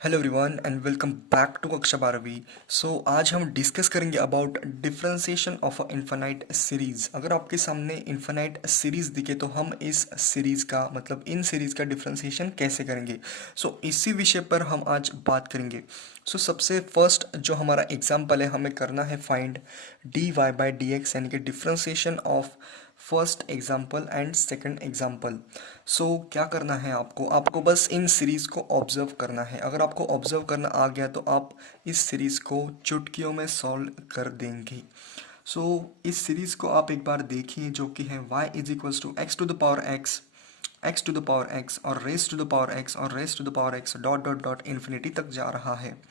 Hello everyone and welcome back to कक्षा 12वीं। आज हम डिस्कस करेंगे about differentiation of a infinite series. अगर आपके सामने इनफाइनाइट सीरीज दिखे तो हम इस सीरीज का मतलब इन सीरीज का डिफरेंशिएशन कैसे करेंगे। इसी विषय पर हम आज बात करेंगे। सबसे फर्स्ट जो हमारा एग्जाम्पल है, हमें करना है find d y by d x, यानी कि differentiation of first example and second example. क्या करना है आपको आपको बस इन सीरीज़ को ऑब्जर्व करना है। अगर आपको ऑब्जर्व करना आ गया तो आप इस सीरीज़ को चुटकियों में सॉल्व कर देंगे। इस सीरीज़ को आप एक बार देखिए, जो कि है y is equals to x to the power x, x to the power x और raise to the power x और raise to the power x dot dot dot infinity तक जा रहा है।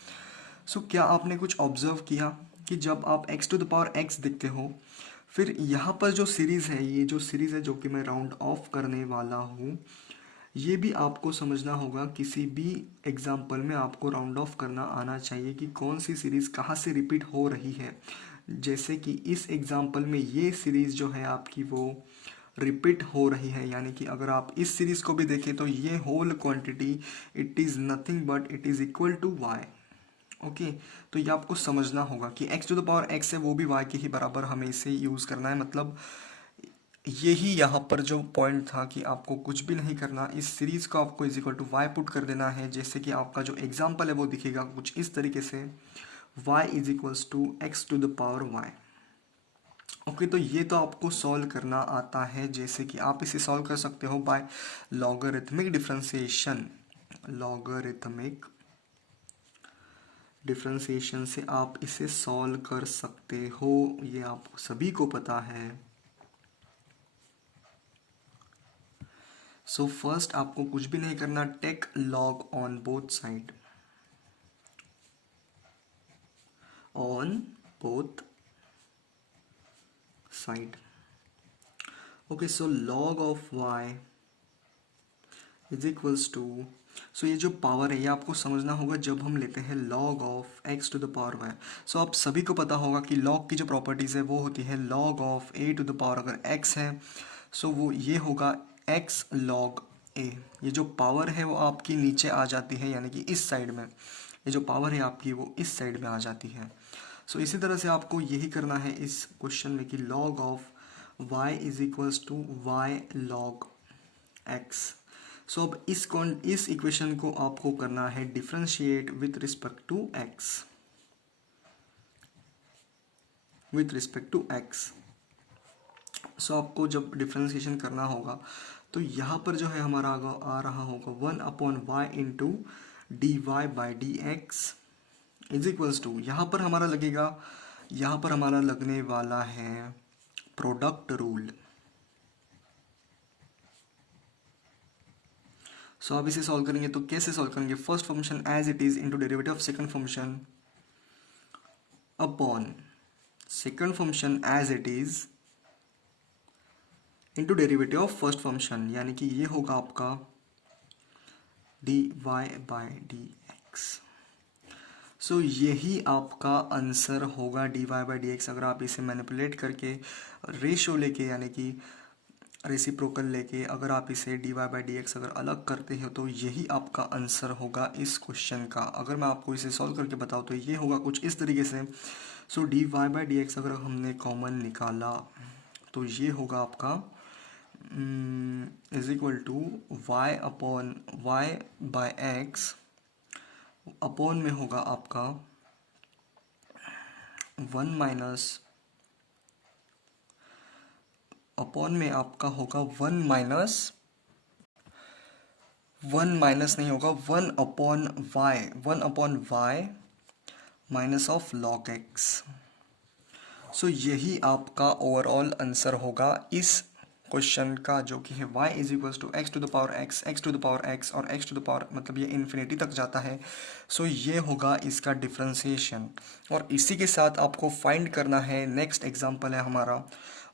क्या आपने कुछ ऑब्जर्व किया कि जब आप x to the power x देखते हो, फिर यहाँ पर जो सीरीज़ है, ये जो सीरीज़ है जो कि मैं राउंड ऑफ करने वाला हूँ, ये भी आपको समझना होगा। किसी भी एग्जाम्पल में आपको राउंड ऑफ करना आना चाहिए कि कौन सी सीरीज़ कहाँ से रिपीट हो रही है। जैसे कि इस एग्जाम्पल में ये सीरीज़ जो है आपकी वो रिपीट हो रही है, यानी कि अगर आप इस सीरीज़ को भी देखें तो ये whole quantity it is nothing but it is equal to y. Okay, तो ये आपको समझना होगा कि x to the power x है वो भी y के ही बराबर हमें इसे यूज़ करना है। मतलब यही यहाँ पर जो पॉइंट था कि आपको कुछ भी नहीं करना, इस सीरीज़ को आपको is equal to y put कर देना है। जैसे कि आपका जो एग्जाम्पल है वो दिखेगा कुछ इस तरीके से, y is equals to x to the power y। Okay, तो ये तो आपको सॉल्व करना आता है। जैसे कि आप इसे सॉल्व कर सकते हो by logarithmic differentiation. Logarithmic differentiation से आप इसे सॉल्व कर सकते हो, ये आप सभी को पता है। फर्स्ट आपको कुछ भी नहीं करना, take log on both side, on both side. Okay, log of y is equals to, ये जो पावर है ये आपको समझना होगा जब हम लेते हैं log of x to the power y। आप सभी को पता होगा कि log की जो प्रॉपर्टीज़ है वो होती है log of a to the power, अगर x है वो ये होगा x log a। ये जो पावर है वो आपकी नीचे आ जाती है, यानी कि इस साइड में ये जो पावर है आपकी वो इस साइड में आ जाती है। इसी तरह से आपको यही करना है इस क्वेश्चन में कि log of y is equals to y log x। अब इस इक्वेशन को आपको करना है differentiate with respect to x, with respect to x। आपको जब डिफरेंशिएशन करना होगा तो यहाँ पर जो है हमारा आ रहा होगा 1/y into d y by d x is equals to, यहाँ पर हमारा लगेगा, यहाँ पर हमारा लगने वाला है प्रोडक्ट रूल। आप इसे सॉल्व करेंगे तो कैसे सॉल्व करेंगे, first function as it is into derivative of second function upon second function as it is into derivative of first function, यानी कि ये होगा आपका d y by d x. यही आपका आंसर होगा d y by d x. अगर आप इसे मैनिपुलेट करके रेशो लेके, यानी कि रेसिप्रोकल लेके अगर आप इसे d y by d x अगर अलग करते हो तो यही आपका आंसर होगा इस क्वेश्चन का। अगर मैं आपको इसे सॉल्व करके बताऊँ तो ये होगा कुछ इस तरीके से। D y by d x अगर हमने कॉमन निकाला तो ये होगा आपका is equal to y upon y by x, upon में होगा आपका 1 - अपॉन में आपका होगा 1 - नहीं होगा 1/y, 1/y minus of log x. यही आपका ओवरऑल आंसर होगा इस क्वेश्चन का, जो कि है y is equals to x to the power x, x to the power x और एक्स टू द पावर मतलब ये इन्फिनिटी तक जाता है। ये होगा इसका डिफरेंशिएशन। और इसी के साथ आपको फाइंड करना है, नेक्स्ट एग्जांपल है हमारा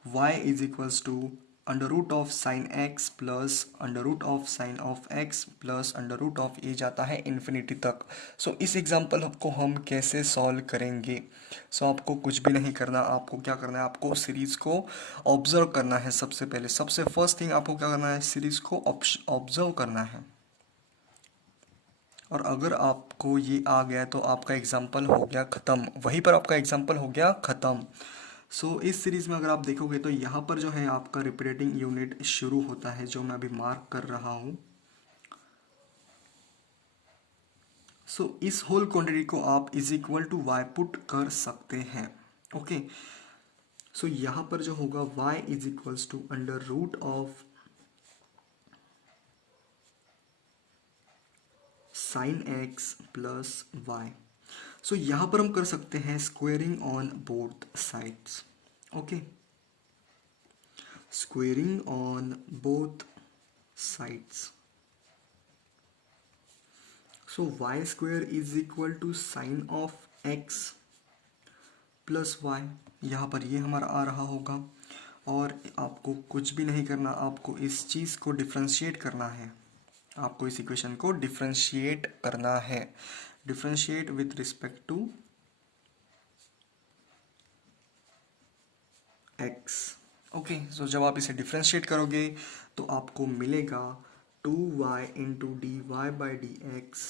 y is equals to under root of sine x plus under root of sine of x plus under root of a जाता है इन्फिनिटी तक। इस एग्जांपल को हम कैसे सॉल्व करेंगे। आपको कुछ भी नहीं करना, आपको क्या करना है, आपको सीरीज को ऑब्जर्व करना है। सबसे पहले सबसे फर्स्ट थिंग आपको क्या करना है, सीरीज को ऑब्जर्व करना है। और अगर आपको ये आ गया तो आपका एग्जाम्पल हो गया ख़त्म, वहीं पर आपका एग्जाम्पल हो गया ख़त्म। सो इस सीरीज़ में अगर आप देखोगे तो यहाँ पर जो है आपका रिपीटिंग यूनिट शुरू होता है, जो मैं अभी मार्क कर रहा हूँ। सो इस होल क्वांटिटी को आप is equal to y put कर सकते हैं। ओके, सो यहाँ पर जो होगा y is equals to under root of sine x plus y. So यहाँ पर हम कर सकते हैं squaring on both sides. Okay, squaring on both sides. So y square is equal to sine of x plus y, यहाँ पर ये हमारा आ रहा होगा। और आपको कुछ भी नहीं करना, आपको इस चीज़ को डिफ्रेंशिएट करना है, आपको इस इक्वेशन को डिफ्रेंशिएट करना है, differentiate with respect to x. Okay, so जब आप इसे डिफ्रेंशिएट करोगे तो आपको मिलेगा 2y into d y by d x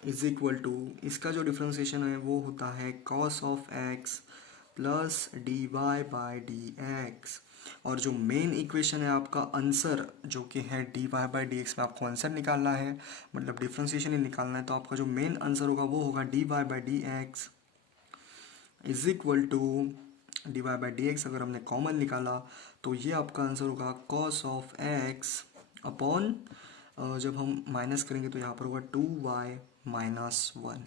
is equal to, इसका जो डिफ्रेंशिएशन है वो होता है cos of x plus d y by d x. और जो मेन इक्वेशन है आपका आंसर जो कि है d y by d x में आपको आंसर निकालना है, मतलब डिफ्रेंशिएशन ही निकालना है। तो आपका जो मेन आंसर होगा वो होगा d y by d x is equal to d y by d x. अगर हमने कॉमन निकाला तो ये आपका आंसर होगा कॉस ऑफ एक्स अपॉन, जब हम माइनस करेंगे तो यहाँ पर होगा 2y माइनस 1।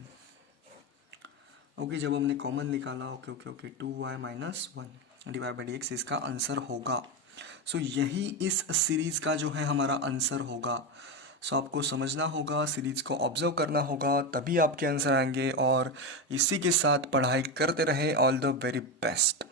ओके, जब हमने कॉमन निकाला, okay okay okay, 2y minus 1 divide by d x इसका आंसर होगा। सो यही इस सीरीज़ का जो है हमारा आंसर होगा। सो आपको समझना होगा, सीरीज़ को ऑब्जर्व करना होगा, तभी आपके आंसर आएंगे। और इसी के साथ पढ़ाई करते रहे। All the very best.